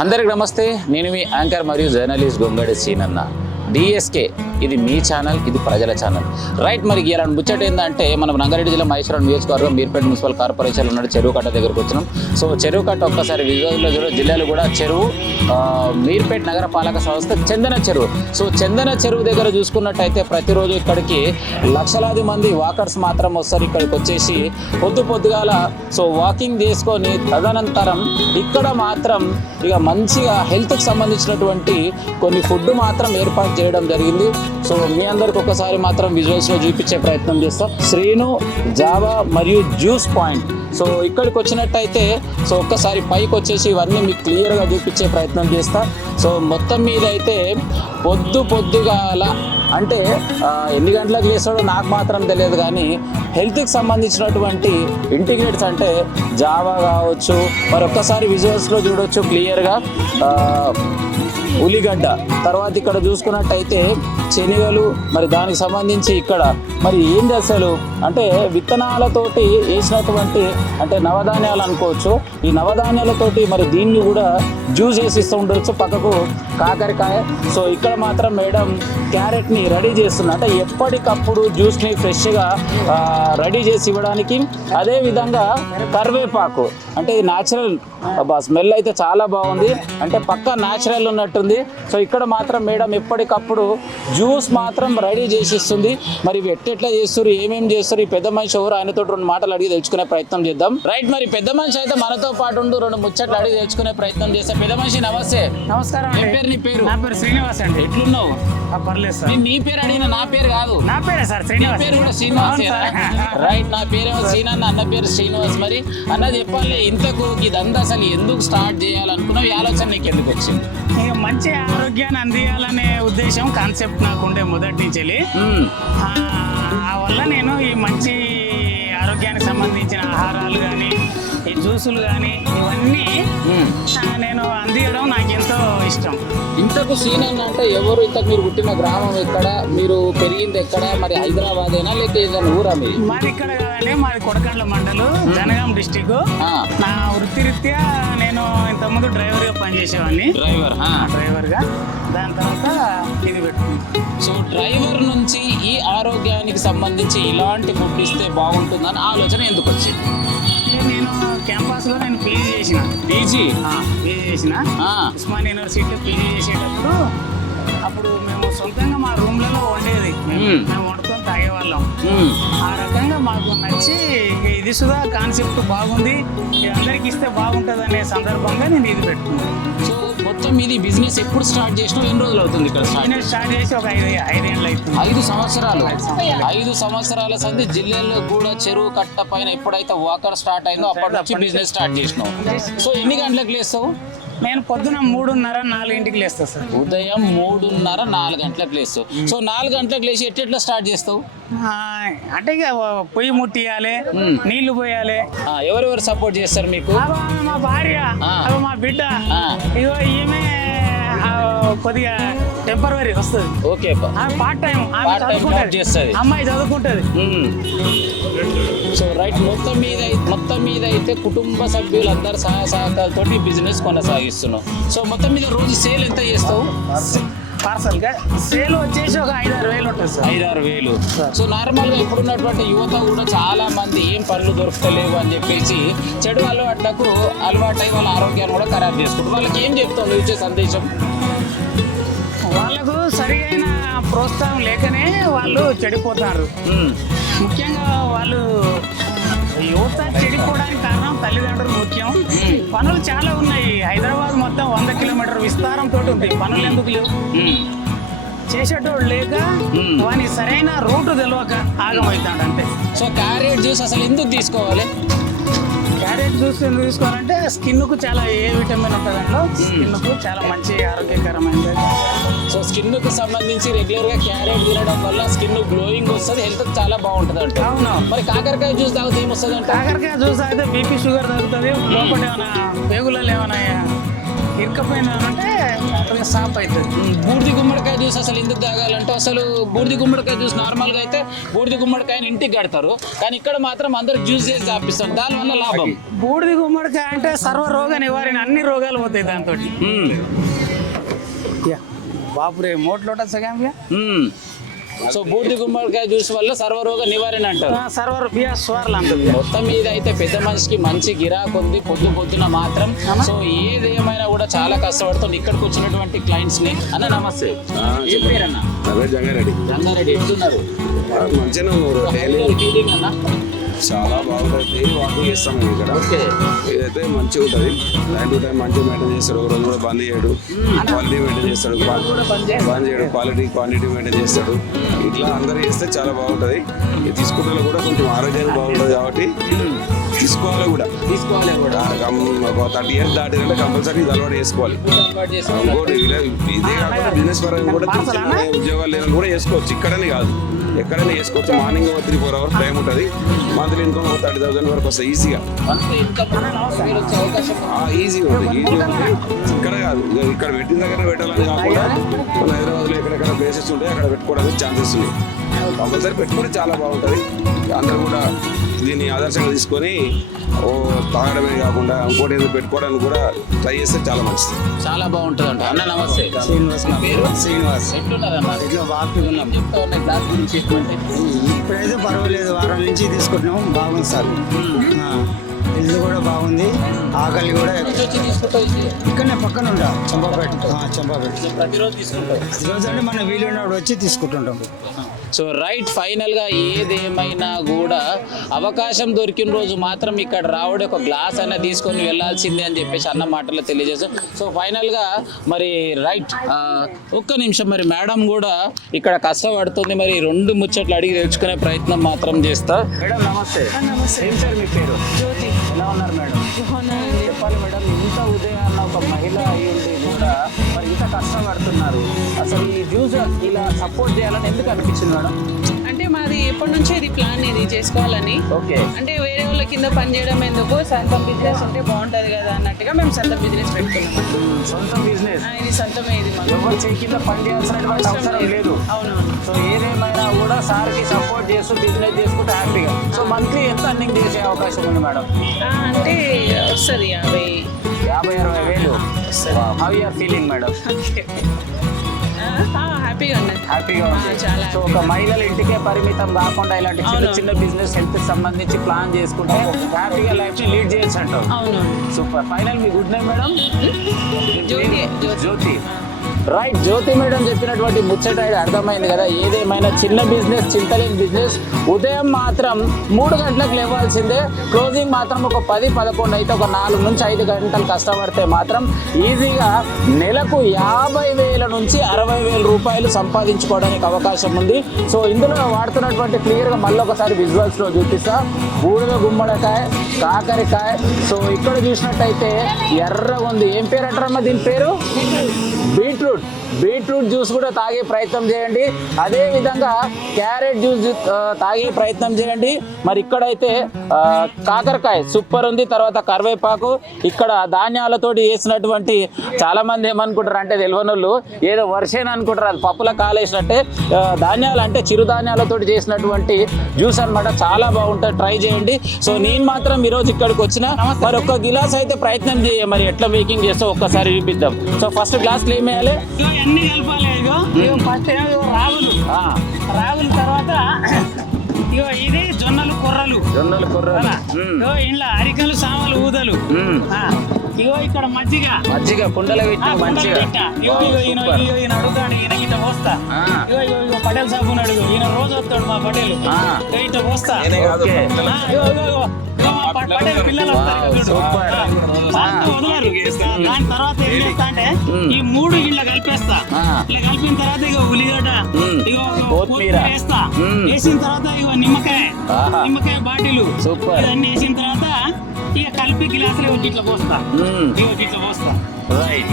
అందరికి నమస్తే. నేను మీ యాంకర్ మరియు జర్నలిస్ట్ గొంగడి సీనన్న. డిఎస్కే ఇది మీ ఛానల్, ఇది ప్రజల ఛానల్. రైట్. మరి ఇలా ముచ్చట ఏంటంటే మనం రంగారెడ్డి జిల్లా మహేశ్వరం నియోజకవర్గం మీర్పేట మున్సిపల్ కార్పొరేషన్ ఉన్న చెరువు కట్ట దగ్గరకు వచ్చినాం. సో చెరువు కట్ట ఒక్కసారి విజువల్లో చూడ జిల్లాలో కూడా చెరువు మీర్పేట నగర పాలక సంస్థ చందన చెరువు. సో చందన చెరువు దగ్గర చూసుకున్నట్టయితే ప్రతిరోజు ఇక్కడికి లక్షలాది మంది వాకర్స్ మాత్రం వస్తారు. ఇక్కడికి వచ్చేసి పొద్దుగాల సో వాకింగ్ చేసుకొని తదనంతరం ఇక్కడ మాత్రం ఇక మంచిగా హెల్త్కి సంబంధించినటువంటి కొన్ని ఫుడ్ మాత్రం ఏర్పాటు చేయడం జరిగింది. సో మీ అందరికి ఒకసారి మాత్రం విజువల్స్లో చూపించే ప్రయత్నం చేస్తాం. శ్రీను జావా మరియు జ్యూస్ పాయింట్. సో ఇక్కడికి వచ్చినట్టయితే సో ఒక్కసారి పైకి వచ్చేసి ఇవన్నీ మీకు క్లియర్గా చూపించే ప్రయత్నం చేస్తా. సో మొత్తం మీద అయితే పొద్దుగాల అంటే ఎన్ని గంటలకు చేస్తాడో నాకు మాత్రం తెలియదు, కానీ హెల్త్కి సంబంధించినటువంటి ఇంటిగ్రేట్స్ అంటే జావా కావచ్చు, మరి ఒక్కసారి విజువల్స్లో చూడొచ్చు క్లియర్గా. ఉల్లిగడ్డ తర్వాత ఇక్కడ చూసుకున్నట్టయితే శనగలు, మరి దానికి సంబంధించి ఇక్కడ మరి ఏంది అసలు అంటే విత్తనాలతోటి వేసినటువంటి అంటే నవధాన్యాలు అనుకోవచ్చు. ఈ నవధాన్యాలతోటి మరి దీన్ని కూడా జ్యూస్ వేసి ఇస్తూ ఉండొచ్చు. పక్కకు కాకరకాయ. సో ఇక్కడ మాత్రం మేడం క్యారెట్ని రెడీ చేస్తుంది, అంటే ఎప్పటికప్పుడు జ్యూస్ని ఫ్రెష్గా రెడీ చేసి ఇవ్వడానికి. అదేవిధంగా కరివేపాకు, అంటే ఇది న్యాచురల్ స్మెల్ అయితే చాలా బాగుంది, అంటే పక్కా న్యాచురల్ ఉన్నట్టుంది. సో ఇక్కడ మాత్రం మేడం ఎప్పటికప్పుడు జ్యూస్ మాత్రం రెడీ చేసి ఇస్తుంది. మరి ఎట్లా చేస్తారు, ఏమేమి చేస్తారు, ఈ పెద్ద మనిషి ఎవరు, ఆయనతో రెండు మాటలు అడిగి తెచ్చుకునే ప్రయత్నం చేద్దాం. రైట్. మరి పెద్ద మనిషి అయితే మనతో పాటు ఉండు, రెండు ముచ్చట్లు అడిగి తెచ్చుకునే ప్రయత్నం చేస్తా. పెద్ద మనిషి నమస్తే. నమస్కారం. నీ పేరు? నా పేరు శ్రీనివాస్ అండి. ఎట్లున్నావు? పర్లేదు సార్. నీ పేరు అడిగిన, నా పేరు కాదు. నా పేరే సార్ శ్రీనివాస్. పేరు కూడా శ్రీనివాస్. రైట్. నా పేరేమో శ్రీనన్న, అన్న పేరు శ్రీనివాస్. మరి అన్న చెప్పాలి, ఇంతకు ఇదంతా అసలు ఎందుకు స్టార్ట్ చేయాలనుకున్నావు, ఈ ఆలోచన నీకు ఎందుకు వచ్చింది? ఇక మంచి ఆరోగ్యాన్ని అందియాలనే ఉద్దేశం కాన్సెప్ట్ నాకుండే మొదటి నుంచి. ఆ వల్ల నేను ఈ మంచి ఆరోగ్యానికి సంబంధించిన ఆహారాలు కానీ, ఈ జ్యూసులు కానీ ఇవన్నీ నేను అందియడం నాకు ఎంతో ఇష్టం. ఇంతకు సీనన్న అంటే ఎవరు? ఇంతకు మీరు పుట్టిన గ్రామం ఎక్కడ, మీరు పెరిగింది ఎక్కడ, మరి హైదరాబాదేనా లేక ఏదైనా ఊరా మీరు? మాది ఇక్కడ కాదండి, మాది కొడకండ్ల మండలం, జనగాం డిస్టిక్. నా వృత్తిరీత్యా నేను ఇంతకుముందు డ్రైవర్గా పనిచేసేవాడిని. డ్రైవర్గా దాని తర్వాత ఇది పెట్టుకున్నాను. సో డ్రైవర్ నుంచి ఈ ఆరోగ్యానికి సంబంధించి ఇలాంటి ఫుడ్ ఇస్తే బాగుంటుందని ఆలోచన ఎందుకు వచ్చింది? నేను క్యాంపస్లో నేను పీజీ చేసిన. పీజీ చేసిన ఉస్మాన్ యూనివర్సిటీలో పీజీ చేసేటప్పుడు అప్పుడు మేము సొంతంగా మా రూమ్లలో వండేది, మేము వండుకొని తాగేవాళ్ళం. ఆ రకంగా మాకు నచ్చి ఇది సుధా కాన్సెప్ట్ బాగుంది, అందరికి ఇస్తే బాగుంటుంది అనే సందర్భంగా నేను ఇది పెట్టుకున్నాను. సో మొత్తం ఇది బిజినెస్ ఎప్పుడు స్టార్ట్ చేసినావు, ఎన్ని రోజులు అవుతుంది ఇక్కడ? బిజినెస్ స్టార్ట్ చేసి ఒక 5 ఏళ్ళు అవుతుంది. 5 సంవత్సరాలు. 5 సంవత్సరాల సంది జిల్లాలో కూడా చెరువు కట్ట పైన ఎప్పుడైతే వాకర్ స్టార్ట్ అయిందో అప్పటి నుంచి బిజినెస్ స్టార్ట్ చేసినావు. సో ఎన్ని గంటలకు లేస్తావు? నేను పొద్దున 3:30-4 లేస్తాను సార్. ఉదయం 3:30-4 గంటలకు లేస్తావు. సో 4 గంటలకు లేచి ఎట్లా స్టార్ట్ చేస్తావు? అంటే ఇక పొయ్యి ముట్టియాలి, నీళ్లు పోయాలి. ఎవరెవరు సపోర్ట్ చేస్తారు మీకు? మా భార్య, మా బిడ్డ. ఇగో ఈమె కొద్దిగా టెంపరరీ వస్తుంది. ఓకే. పార్ట్ టైం చేస్తుంది, అమ్మాయి చదువుకుంటుంది. So right. మొత్తం మీద అయితే కుటుంబ సభ్యులందరూ సహాయ సహకారాలతో బిజినెస్ కొనసాగిస్తున్నావు. సో మొత్తం మీద రోజు సేల్ ఎంత చేస్తావు? పార్సల్ గా సేల్ వచ్చేసి ఒక 5-6 వేలు ఉంటుంది సార్. 5-6 వేలు. సో నార్మల్గా ఇప్పుడున్నటువంటి యువత కూడా చాలా మంది ఏం పనులు దొరకలేవు అని చెప్పేసి చెడు అలవాట్లకు అలవాటై వాళ్ళ ఆరోగ్యాన్ని కూడా ఖరాబ్ చేసుకుంటారు. వాళ్ళకి ఏం చెప్తావు నువ్వు ఇచ్చే సందేశం? వాళ్ళకు సరైన ప్రోత్సాహం లేకనే వాళ్ళు చెడిపోతారు. ముఖ్యంగా వాళ్ళు యువత చెడిపోవడానికి కారణం తల్లిదండ్రులు ముఖ్యం. పనులు చాలా ఉన్నాయి. హైదరాబాద్ మొత్తం 100 కిలోమీటర్ విస్తారంతో ఉంది. పనులు ఎందుకు లేవు? చేసేటోడు లేక వాని సరైన రూట్ తెలియక ఆగమవుతాడు అంతే. సో క్యారెట్ జ్యూస్ అసలు ఎందుకు తీసుకోవాలి? క్యారెట్ జ్యూస్ ఎందుకు తీసుకోవాలంటే స్కిన్కు చాలా విటమిన్ ఉంటుంది అందులో. స్కిన్కు చాలా మంచి ఆరోగ్యకరమైనది. సో స్కిన్కు సంబంధించి రెగ్యులర్గా క్యారెట్ తినడం వల్ల స్కిన్ గ్లోయింగ్ వస్తుంది, హెల్త్ చాలా బాగుంటుంది అంటే. అవును. మరి కాకరకాయ జ్యూస్ తాగితే ఏమొస్తుంది అంటే? కాకరకాయ జ్యూస్ అయితే బీపీ షుగర్ తగ్గుతుంది. లోపల ఏమైనా పేగులలో ఏమైనా ఇరకపోయిందంటే సాప్ అవుతుంది. బూడిది గుమ్మడికాయ జ్యూస్ అసలు ఎందుకు తాగాలంటే అసలు బూడిది గుమ్మడికాయ జ్యూస్ నార్మల్గా అయితే బూడిది గుమ్మడికాయని ఇంటికి కడతారు, కానీ ఇక్కడ మాత్రం అందరికి జ్యూస్ చేసి తాపిస్తాం, దానివల్ల లాభం. బూడిది గుమ్మడికాయ అంటే సర్వ రోగ నివారణ, అన్ని రోగాలు పోతాయి దాంతో. బాపురే మోట్లోట సగం సో బూడిది గుమ్మడికాయ జ్యూస్ వల్ల సర్వరోగ నివారణ అంటారు. సర్వర్ స్వర్లు అంటుంది. మొత్తం మీద అయితే పెద్ద మనిషికి మంచి గిరాకు ఉంది పొద్దున మాత్రం. సో ఏదేమైనా కూడా చాలా కష్టపడుతుంది. ఇక్కడికి వచ్చినటువంటి క్లయింట్స్ ని అన్న నమస్తే, ఏం పేరన్నా? జంగారెడ్డి. రంగారెడ్డి ఎట్లున్నారు? మంచిగా ఉన్నారు. ఫీలింగ్ అన్న చాలా బాగుంటుంది. వాకింగ్ చేస్తాం మేము ఇక్కడ. ఇదైతే మంచిగా ఉంటుంది. టైం టు టైం మంచిగా మెయింటైన్ చేస్తాడు. ఒక రోజు కూడా బంద్ చేయడు, క్వాలిటీ మెయింటైన్ చేస్తాడు. బంద్ చేయడు, క్వాంటిటీ మెయింటైన్ చేస్తాడు. ఇట్లా అందరూ చేస్తే చాలా బాగుంటుంది. తీసుకుంటే కూడా కొంచెం ఆరోగ్యానికి బాగుంటుంది కాబట్టి తీసుకోవాలి కూడా. ఒక 30 years దాటినంటే కంపల్సరీ ఇది అలవాటు చేసుకోవాలి. ఇంకోటి ఇదే కాకుండా బిజినెస్ పరంగా కూడా ఉద్యోగాలు లేని కూడా చేసుకోవచ్చు. ఇక్కడనే కాదు, ఎక్కడైనా చేసుకోవచ్చు. మార్నింగ్ 3-4 hours టైం ఉంటుంది. మంత్లీ ఇన్కమ్ 30,000 వరకు వస్తాయి ఈజీగా. ఈజీగా ఉంటుంది. ఇక్కడ కాదు, ఇక్కడ పెట్టిన దగ్గర పెట్టాలని కాకుండా మన హైదరాబాద్లో ఎక్కడెక్కడ ప్లేసెస్ ఉంటాయి అక్కడ పెట్టుకోవడానికి ఛాన్సెస్ ఉన్నాయి. కంపల్సరీ పెట్టుకుంటే చాలా బాగుంటుంది. అందరూ కూడా దీన్ని ఆదర్శంగా తీసుకొని తాగడమే కాకుండా ఇంకోటి ఏదో పెట్టుకోవడానికి కూడా ట్రై చేస్తే చాలా మంచిది. చాలా బాగుంటుంది అంట. అన్న నమస్తే. శ్రీనివాస్ నా పేరు. శ్రీనివాస్. ఎట్లున్నారన్న? ఇట్లా బాగా ఉన్నాం. చెప్తా ఉన్నాయి క్లాస్ గురించి. ఇప్పుడైతే పర్వాలేదు, వారం నుంచి తీసుకుంటున్నాం. బాగుంది సార్. ఇల్లు కూడా బాగుంది, ఆకలి కూడా. ఇక్కడనే పక్కన ఉంటా, చంపాపేట. ప్రతిరోజు తీసుకుంటాం. ప్రతిరోజు అంటే మన వీలు ఉన్నప్పుడు వచ్చి తీసుకుంటుంటాం. సో రైట్, ఫైనల్గా ఏదేమైనా కూడా అవకాశం దొరికిన రోజు మాత్రం ఇక్కడ రావడం ఒక గ్లాస్ అయినా తీసుకొని వెళ్ళాల్సిందే అని చెప్పేసి అన్న మాటల్లో తెలియజేస్తాం. సో ఫైనల్గా మరి రైట్, ఒక్క నిమిషం, మరి మేడం కూడా ఇక్కడ కష్టపడుతుంది. మరి 2 ముచ్చట్లు అడిగి తెచ్చుకునే ప్రయత్నం మాత్రం చేస్తా. మేడం నమస్తే. ఏం సార్ మీ పేరు? జ్యోతి. ఎలా ఉన్నారు మేడం? చెప్పాలి మేడం, ఇంత ఉదయాన్న ఒక మహిళ అయి ఉండి కూడా మరి ఇంత కష్టపడుతున్నారు. అసలు ఈ జ్యూస్ ఇలా సపోర్ట్ చేయాలని ఎందుకు అనిపించింది మేడం? అంటే మాది ఎప్పటి నుంచో ఇది ప్లాన్ ఇది చేసుకోవాలని. ఓకే. అంటే వేరే వాళ్ళ కింద పని చేయడం ఎందుకు, సొంతం బిజినెస్ ఉంటే బాగుంటది కదా అన్నట్టుగా మేము సొంత బిజినెస్ పెట్టుకున్నాం. సొంత బిజినెస్ ఇది సొంతమే, ఇది మాకు. ఎవరు చేయి కింద పని చేయాల్సినటువంటి అవసరం లేదు. అవునవును. సో ఏదేమైనా కూడా సార్కి సపోర్ట్ చేస్తూ బిజినెస్ చేసుకుంటే హ్యాపీగా. సో మంత్లీ ఎంత అర్నింగ్ చేసే అవకాశం ఉంది మేడం? అంటే వస్తుంది 50-60 వేలు. How you are feeling madam? హ్యాపీగా ఉన్నది. హ్యాపీగా ఉంది. చాలా సో ఒక మహిళలు ఇంటికే పరిమితం కాకుండా ఇలాంటి చిన్న చిన్న బిజినెస్ హెల్త్ సంబంధించి ప్లాన్ చేసుకుంటే హ్యాపీగా లైఫ్ ని లీడ్ చేయొచ్చు అంటారు. అవునవును. సూపర్. ఫైనల్ మీ గుడ్ నేమ్ మేడం? జ్యోతి. జ్యోతి. రైట్, జ్యోతి మేడం చెప్పినటువంటి ముచ్చట అర్థమైంది కదా. ఏదేమైనా చిన్న బిజినెస్, చింతలేని బిజినెస్. ఉదయం మాత్రం 3 గంటలకు లేవాల్సిందే, క్లోజింగ్ మాత్రం ఒక 10-11 అయితే ఒక 4 నుంచి 5 గంటలు కష్టపడితే మాత్రం ఈజీగా నెలకు 50,000 నుంచి 60,000 రూపాయలు సంపాదించుకోవడానికి అవకాశం ఉంది. సో ఇందులో వాడుతున్నటువంటి క్లియర్గా మళ్ళీ ఒకసారి విజువల్స్లో చూపిస్తా. బూడిద గుమ్మడికాయ, కాకరకాయ. సో ఇక్కడ చూసినట్టయితే ఎర్రగా ఉంది. ఏం పేరు అంటారమ్మా దీని పేరు? బీట్రూట్ జ్యూస్ కూడా తాగే ప్రయత్నం చేయండి. అదే విధంగా క్యారెట్ జ్యూస్ తాగే ప్రయత్నం చేయండి. మరి ఇక్కడైతే కాకరకాయ సూపర్ ఉంది. తర్వాత కరివేపాకు, ఇక్కడ ధాన్యాలతోటి వేసినటువంటి, చాలా మంది ఏమనుకుంటారు అంటే తెలియని వాళ్ళు ఏదో వర్షేన అనుకుంటారు, అది పప్పుల కాలేసినట్టే. ధాన్యాలు అంటే చిరుధాన్యాలతోటి చేసినటువంటి జ్యూస్ అన్నమాట. చాలా బాగుంటుంది, ట్రై చేయండి. సో నేను మాత్రం ఈరోజు ఇక్కడికి వచ్చిన. మరి ఒక్క గిలాస్ అయితే ప్రయత్నం చేయ, మరి ఎట్లా మేకింగ్ చేస్తా ఒక్కసారి చూపిద్దాం. సో ఫస్ట్ గ్లాస్లో ఏం వేయాలి? అన్ని కలపాలి. ఇగో ఫస్ట్ రాగులు, తర్వాత ఇది జొన్నలు కొర్రలు. ఇగో ఇంట్లో అరికలు, సామలు, ఊదలు. ఇగో ఇక్కడ మజ్జిగ కుండలో మంచిగా. ఈయన అడుగుతాడు, ఈయన ఇట్ట పోస్తా. ఇగో పటేల్ సాబు అడుగు, ఈయన రోజు వస్తాడు మా పటేల్, ఇట్ట పోస్తా. పటేల్ పిల్లలు వస్తారు. దాని తర్వాత ఏం చేస్తా అంటే ఈ 3 ఇళ్ళ కలిపేస్తా. ఇలా కలిపిన తర్వాత ఇగో ఉల్లిగడ్డ, ఇగో కొత్తిమీర వేస్తా. వేసిన తర్వాత ఇగో నిమ్మకాయ బాటిల్ ఇవన్నీ వేసిన తర్వాత ఇక కలిపి గ్లాసులు ఇట్లా పోస్తా. ఇట్లా పోస్తా.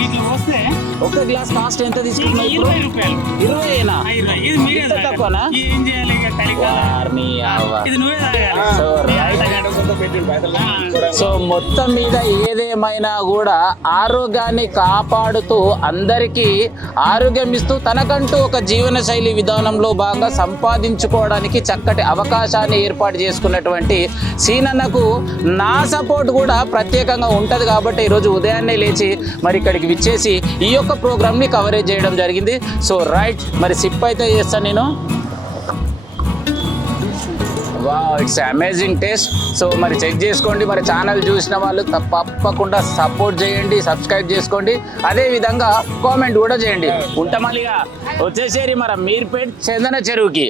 ఇట్లా పోస్తే ఒక గ్లాస్ కాస్ట్ ఎంత తీసుకుంటున్నావు? 20 రూపాయలు. 20ఏనా? ఇది మీరే తక్కువనా? ఏం చేయాలి? ఇక ఇది నువ్వే తాగాలి. సో మొత్తం మీద ఏదేమైనా కూడా ఆరోగ్యాన్ని కాపాడుతూ అందరికీ ఆరోగ్యం ఇస్తూ తనకంటూ ఒక జీవనశైలి విధానంలో భాగంగా సంపాదించుకోవడానికి చక్కటి అవకాశాన్ని ఏర్పాటు చేసుకున్నటువంటి సీనన్నకు నా సపోర్ట్ కూడా ప్రత్యేకంగా ఉంటుంది కాబట్టి ఈరోజు ఉదయాన్నే లేచి మరి ఇక్కడికి విచ్చేసి ఈ యొక్క ప్రోగ్రామ్ని కవరేజ్ చేయడం జరిగింది. సో రైట్, మరి సిప్ అయితే చేస్తాను నేను. Wow, it's amazing taste. So మరి చెక్ చేసుకోండి, మరి ఛానల్ చూసిన వాళ్ళు తప్పకుండా సపోర్ట్ చేయండి, సబ్స్క్రైబ్ చేసుకోండి, అదే విధంగా కామెంట్ కూడా చేయండి. ఉంటామల్లిగా వచ్చేసేరి మరి మీర్పేట్ చందన చెరువుకి.